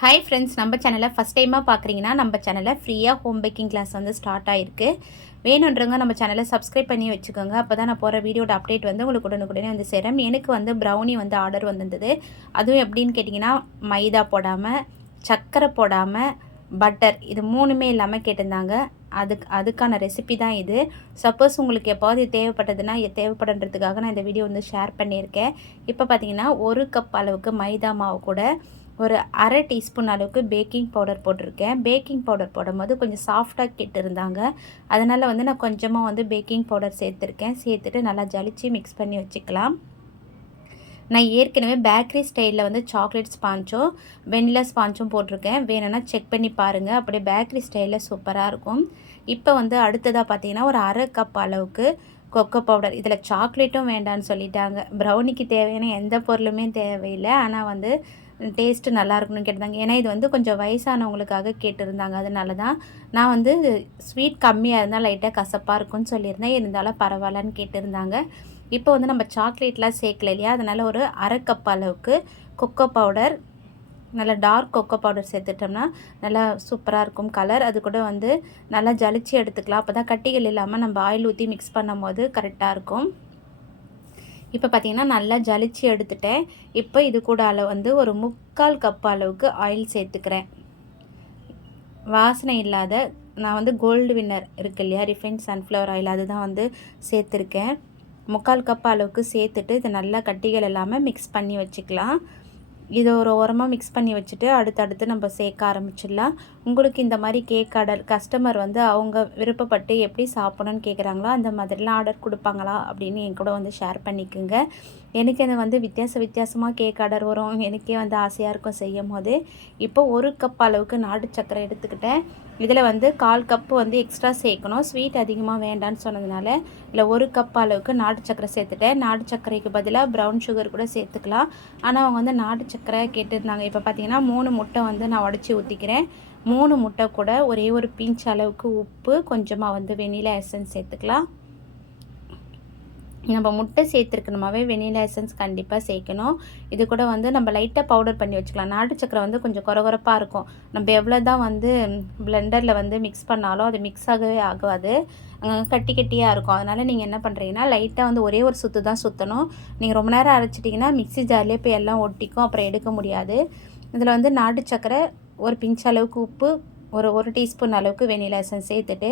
Hi friends நம்ம சேனலை first டைமாக பார்க்குறீங்கன்னா நம்ம சேனலில் ஃப்ரீயாக ஹோம் பேக்கிங் கிளாஸ் வந்து ஸ்டார்ட் ஆகிருக்கு வேணுன்றவங்க நம்ம சேனலை சப்ஸ்கிரைப் பண்ணி வச்சுக்கோங்க. அப்போ தான் நான் போகிற வீடியோட அப்டேட் வந்து உங்களுக்கு உடனுக்குடனே வந்து சேரும். எனக்கு வந்து ப்ரௌனி வந்து ஆர்டர் வந்திருந்தது. அதுவும் எப்படின்னு கேட்டிங்கன்னா மைதா போடாமல் சர்க்கரை போடாமல் பட்டர் இது மூணுமே இல்லாமல் கேட்டிருந்தாங்க. அதுக்கு அதுக்கான ரெசிபி தான் இது. சப்போஸ் உங்களுக்கு எப்போது இது தேவைப்பட்டதுன்னா இது தேவைப்படுன்றதுக்காக நான் இந்த வீடியோ வந்து ஷேர் பண்ணியிருக்கேன். இப்போ பார்த்தீங்கன்னா ஒரு கப் அளவுக்கு மைதா மாவு கூட ஒரு அரை டீஸ்பூன் அளவுக்கு பேக்கிங் பவுடர் போட்டிருக்கேன். பேக்கிங் பவுடர் போடும்போது கொஞ்சம் சாஃப்டாக கேட்டிருந்தாங்க. அதனால் வந்து நான் கொஞ்சமாக வந்து பேக்கிங் பவுடர் சேர்த்துருக்கேன். சேர்த்துட்டு நல்லா ஜலிச்சு மிக்ஸ் பண்ணி வச்சுக்கலாம். நான் ஏற்கனவே பேக்கரி ஸ்டைலில் வந்து சாக்லேட் ஸ்பாஞ்சும் வெண்ணிலா ஸ்பாஞ்சும் போட்டிருக்கேன். வேணும்னா செக் பண்ணி பாருங்கள் அப்படியே பேக்கரி ஸ்டைலில் சூப்பராக இருக்கும். இப்போ வந்து அடுத்ததாக பார்த்தீங்கன்னா ஒரு அரை கப் அளவுக்கு கொக்கோ பவுடர் இதில் சாக்லேட்டும் வேண்டான்னு சொல்லிட்டாங்க. ப்ரௌனிக்கு தேவையான எந்த பொருளுமே தேவையில்லை. ஆனால் வந்து டேஸ்ட்டு நல்லா இருக்கணும்னு கேட்டிருந்தாங்க. ஏன்னா இது வந்து கொஞ்சம் வயசானவங்களுக்காக கேட்டிருந்தாங்க. அதனால தான் நான் வந்து ஸ்வீட் கம்மியாக இருந்தால் லைட்டாக கசப்பாக இருக்கும்னு சொல்லியிருந்தேன். இருந்தாலும் பரவாயில்லன்னு கேட்டிருந்தாங்க. இப்போ வந்து நம்ம சாக்லேட்லாம் சேர்க்கல இல்லையா? அதனால் ஒரு அரை கப் அளவுக்கு கொக்கோ பவுடர் நல்லா டார்க் கொக்கோ பவுடர் சேர்த்துட்டோம்னா நல்லா சூப்பராக இருக்கும் கலர் அது கூட வந்து நல்லா ஜலிச்சு எடுத்துக்கலாம். அப்போ தான் கட்டிகள் இல்லாமல் நம்ம ஆயில் ஊற்றி மிக்ஸ் பண்ணும் போது கரெக்டாக இருக்கும். இப்போ பார்த்திங்கன்னா நல்லா ஜலிச்சு எடுத்துட்டேன். இப்போ இது கூட அளவு வந்து ஒரு முக்கால் கப் அளவுக்கு ஆயில் சேர்த்துக்கிறேன். வாசனை இல்லாத நான் வந்து கோல்டு வின்னர் இருக்கு இல்லையா? ரிஃபைன் சன்ஃப்ளவர் ஆயில் அதுதான் வந்து சேர்த்துருக்கேன். முக்கால் கப் அளவுக்கு சேர்த்துட்டு இதை நல்லா கட்டிகள் எல்லாமே மிக்ஸ் பண்ணி வச்சுக்கலாம். இதை ஒரு உரமாக மிக்ஸ் பண்ணி வச்சுட்டு அடுத்தடுத்து நம்ம சேர்க்க ஆரம்பிச்சிடலாம். உங்களுக்கு இந்த மாதிரி கேக் ஆர்டர் கஸ்டமர் வந்து அவங்க விருப்பப்பட்டு எப்படி சாப்பிடணும்னு கேட்குறாங்களோ அந்த மாதிரிலாம் ஆர்டர் கொடுப்பாங்களா அப்படின்னு என் கூட வந்து ஷேர் பண்ணிக்கோங்க. எனக்கு அது வந்து வித்தியாச வித்தியாசமாக கேக் ஆர்டர் வரும். எனக்கே வந்து ஆசையாக இருக்கும் செய்யும் போது இப்போ ஒரு கப் அளவுக்கு நாட்டு சக்கரை எடுத்துக்கிட்டேன். இதில் வந்து கால் கப்பு வந்து எக்ஸ்ட்ரா சேர்க்கணும். ஸ்வீட் அதிகமாக வேண்டான்னு சொன்னதுனால இல்லை ஒரு கப் அளவுக்கு நாட்டு சக்கரை சேர்த்துட்டேன். நாட்டு சக்கரைக்கு பதிலாக ப்ரௌன் சுகர் கூட சேர்த்துக்கலாம். ஆனால் அவங்க வந்து நாட்டு சக்கரை கேட்டுருந்தாங்க. இப்போ பார்த்தீங்கன்னா மூணு முட்டை வந்து நான் உடச்சி ஊற்றிக்கிறேன் மூணு முட்டை கூட ஒரே ஒரு பிஞ்ச் அளவுக்கு உப்பு கொஞ்சமாக வந்து வெனிலா எசன்ஸ் சேர்த்துக்கலாம். நம்ம முட்டை சேர்த்துருக்கணுமாவே வெனிலா எசன்ஸ் கண்டிப்பாக சேர்க்கணும். இது கூட வந்து நம்ம லைட்டாக பவுடர் பண்ணி வச்சுக்கலாம். நாட்டு சக்கரை வந்து கொஞ்சம் குறகுறப்பாக இருக்கும். நம்ம எவ்வளோ தான் வந்து பிளெண்டரில் வந்து மிக்ஸ் பண்ணாலும் அது மிக்ஸ் ஆகவே ஆகாது. கட்டி கட்டியாக இருக்கும். அதனால் நீங்கள் என்ன பண்ணுறீங்கன்னா லைட்டாக வந்து ஒரே ஒரு சுற்று தான் சுற்றணும் நீங்கள் ரொம்ப நேரம் அரைச்சிட்டிங்கன்னா மிக்ஸி ஜார்லேயே போய் எல்லாம் ஒட்டிக்கும். அப்புறம் எடுக்க முடியாது. இதில் வந்து நாட்டு சக்கரை ஒரு பிஞ்ச் அளவுக்கு உப்பு ஒரு ஒரு டீஸ்பூன் அளவுக்கு வெனிலா எசன்ஸ் சேர்த்துட்டு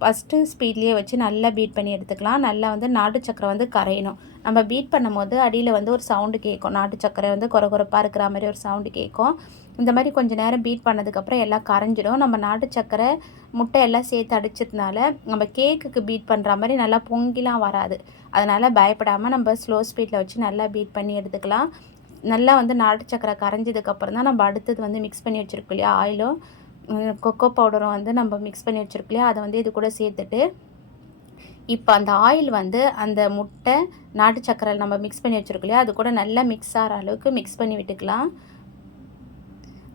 ஃபஸ்ட்டு ஸ்பீட்லேயே வச்சு நல்லா பீட் பண்ணி எடுத்துக்கலாம். நல்லா வந்து நாட்டு சக்கரை வந்து கரையணும். நம்ம பீட் பண்ணும் போது அடியில் வந்து ஒரு சவுண்டு கேட்கும். நாட்டு சக்கரை வந்து குறை குறைப்பாக இருக்கிற மாதிரி ஒரு சவுண்டு கேட்கும். இந்த மாதிரி கொஞ்சம் நேரம் பீட் பண்ணதுக்கப்புறம் எல்லாம் கரைஞ்சிடும். நம்ம நாட்டு சக்கரை முட்டை எல்லாம் சேர்த்து அடிச்சதுனால நம்ம கேக்குக்கு பீட் பண்ணுற மாதிரி நல்லா பொங்கிலாம் வராது. அதனால் பயப்படாமல் நம்ம ஸ்லோ ஸ்பீடில் வச்சு நல்லா பீட் பண்ணி எடுத்துக்கலாம். நல்லா வந்து நாட்டு சக்கரை கரைஞ்சதுக்கப்புறம் தான் நம்ம அடுத்தது வந்து மிக்ஸ் பண்ணி வச்சுருக்கோம் இல்லையா ஆயிலும் கொக்கோ பவுடரும் வந்து நம்ம மிக்ஸ் பண்ணி வச்சுருக்கோம் அதை வந்து இது கூட சேர்த்துட்டு இப்போ அந்த ஆயில் வந்து அந்த முட்டை நாட்டு சக்கரை நம்ம மிக்ஸ் பண்ணி வச்சுருக்கோம் இல்லையா? அது கூட நல்லா மிக்ஸ் ஆகிற அளவுக்கு மிக்ஸ் பண்ணி விட்டுக்கலாம்.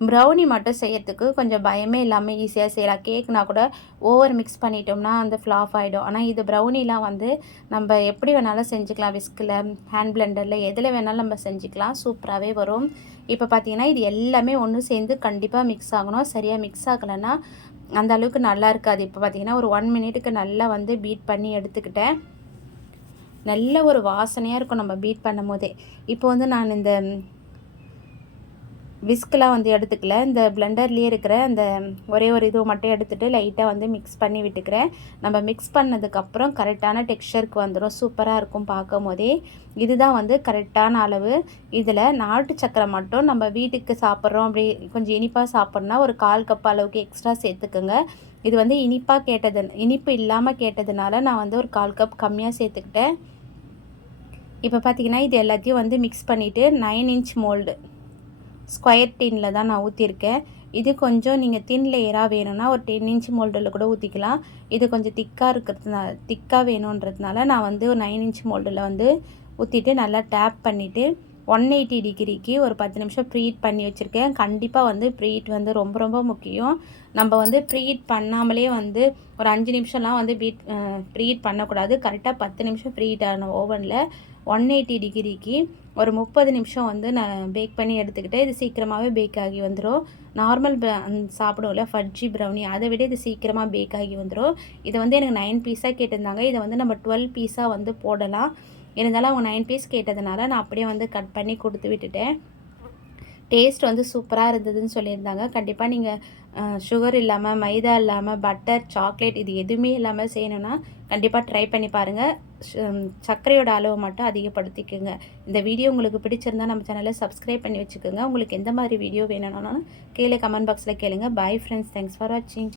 ப்ரௌனி மட்டும் செய்யறதுக்கு கொஞ்சம் பயமே இல்லாமல் ஈஸியாக செய்யலாம். கேக்னா கூட ஓவர் மிக்ஸ் பண்ணிட்டோம்னா அந்த ஃப்ளாப் ஆகிடும் ஆனால் இது ப்ரௌனிலாம் வந்து நம்ம எப்படி வேணாலும் செஞ்சுக்கலாம். விஸ்கில் ஹேண்ட் பிளெண்டரில் எதில் வேணாலும் நம்ம செஞ்சுக்கலாம். சூப்பராகவே வரும். இப்போ பார்த்தீங்கன்னா இது எல்லாமே ஒன்று சேர்ந்து கண்டிப்பாக மிக்ஸ் ஆகணும். சரியாக மிக்ஸ் ஆகலைன்னா அந்த அளவுக்கு நல்லா இருக்காது. இப்போ பார்த்தீங்கன்னா ஒரு ஒன் மினிட்டுக்கு நல்லா வந்து பீட் பண்ணி எடுத்துக்கிட்டேன். நல்ல ஒரு வாசனையாக இருக்கும் நம்ம பீட் பண்ணும் போதே இப்போ வந்து நான் இந்த விஸ்கெலாம் வந்து எடுத்துக்கல. இந்த பிளெண்டர்லேயே இருக்கிற அந்த ஒரே ஒரு இது மட்டும் எடுத்துகிட்டு லைட்டாக வந்து மிக்ஸ் பண்ணி விட்டுக்கிறேன். நம்ம மிக்ஸ் பண்ணதுக்கப்புறம் கரெக்டான டெக்ஸ்சருக்கு வந்துடும் சூப்பராக இருக்கும் பார்க்கும் போதே இதுதான் வந்து கரெக்டான அளவு. இதில் நாட்டு சக்கரை மட்டும் நம்ம வீட்டுக்கு சாப்பிட்றோம். அப்படி கொஞ்சம் இனிப்பாக சாப்பிட்றோன்னா ஒரு கால் கப் அளவுக்கு எக்ஸ்ட்ரா சேர்த்துக்குங்க. இது வந்து இனிப்பாக கேட்டது இனிப்பு இல்லாமல் கேட்டதுனால நான் வந்து ஒரு கால் கப் கம்மியாக சேர்த்துக்கிட்டேன். இப்போ பார்த்தீங்கன்னா இது எல்லாத்தையும் வந்து மிக்ஸ் பண்ணிவிட்டு நைன் இன்ச் மோல்டு ஸ்கொயர் டின்னில் தான் நான் ஊற்றிருக்கேன் இது கொஞ்சம் நீங்கள் தின் லேயராக வேணும்னா ஒரு டென் இன்ச் மோல்டில் கூட ஊற்றிக்கலாம் இது கொஞ்சம் திக்காக இருக்கிறதுனால திக்காக வேணுன்றதுனால நான் வந்து ஒரு நைன் இன்ச் மோல்டில் வந்து ஊற்றிட்டு நல்லா டேப் பண்ணிவிட்டு ஒன் எயிட்டி டிகிரிக்கு ஒரு பத்து நிமிஷம் ப்ரீட் பண்ணி வச்சுருக்கேன். கண்டிப்பாக வந்து ப்ரீட் வந்து ரொம்ப ரொம்ப முக்கியம். நம்ம வந்து ப்ரீட் பண்ணாமலே வந்து ஒரு அஞ்சு நிமிஷம்லாம் வந்து பீட் ப்ரீட் பண்ணக்கூடாது. கரெக்டாக பத்து நிமிஷம் ப்ரீட் ஆகணும் ஓவனில் ஒன் எயிட்டி டிகிரிக்கு ஒரு முப்பது நிமிஷம் வந்து நான் பேக் பண்ணி எடுத்துக்கிட்டேன் இது சீக்கிரமாகவே பேக் ஆகி வந்துடும் நார்மல் சாப்பிடுவோம்ல ஃபட்ஜி ப்ரௌனி அதை விட இது சீக்கிரமாக பேக் ஆகி வந்துடும் இதை வந்து எனக்கு நைன் பீஸாக கேட்டிருந்தாங்க. இதை வந்து நம்ம டுவெல் பீஸாக வந்து போடலாம். இருந்தாலும் அவங்க நைன் பீஸ் கேட்டதுனால நான் அப்படியே வந்து கட் பண்ணி கொடுத்து விட்டுட்டேன். டேஸ்ட் வந்து சூப்பராக இருந்ததுன்னு சொல்லியிருந்தாங்க. கண்டிப்பாக நீங்கள் சுகர் இல்லாமல் மைதா இல்லாமல் பட்டர் சாக்லேட் இது எதுவுமே இல்லாமல் செய்யணும்னா கண்டிப்பாக ட்ரை பண்ணி பாருங்கள் சர்க்கரையோட அளவு மட்டும் அதிகப்படுத்திக்கோங்க. இந்த வீடியோ உங்களுக்கு பிடிச்சிருந்தா நம்ம சேனலை சப்ஸ்கிரைப் பண்ணி வச்சுக்கோங்க. உங்களுக்கு எந்த மாதிரி வீடியோ வேணும்னாலும் கீழே கமெண்ட் பாக்ஸில் கேளுங்க. பாய் ஃப்ரெண்ட்ஸ் தேங்க்ஸ் ஃபார் வாட்சிங்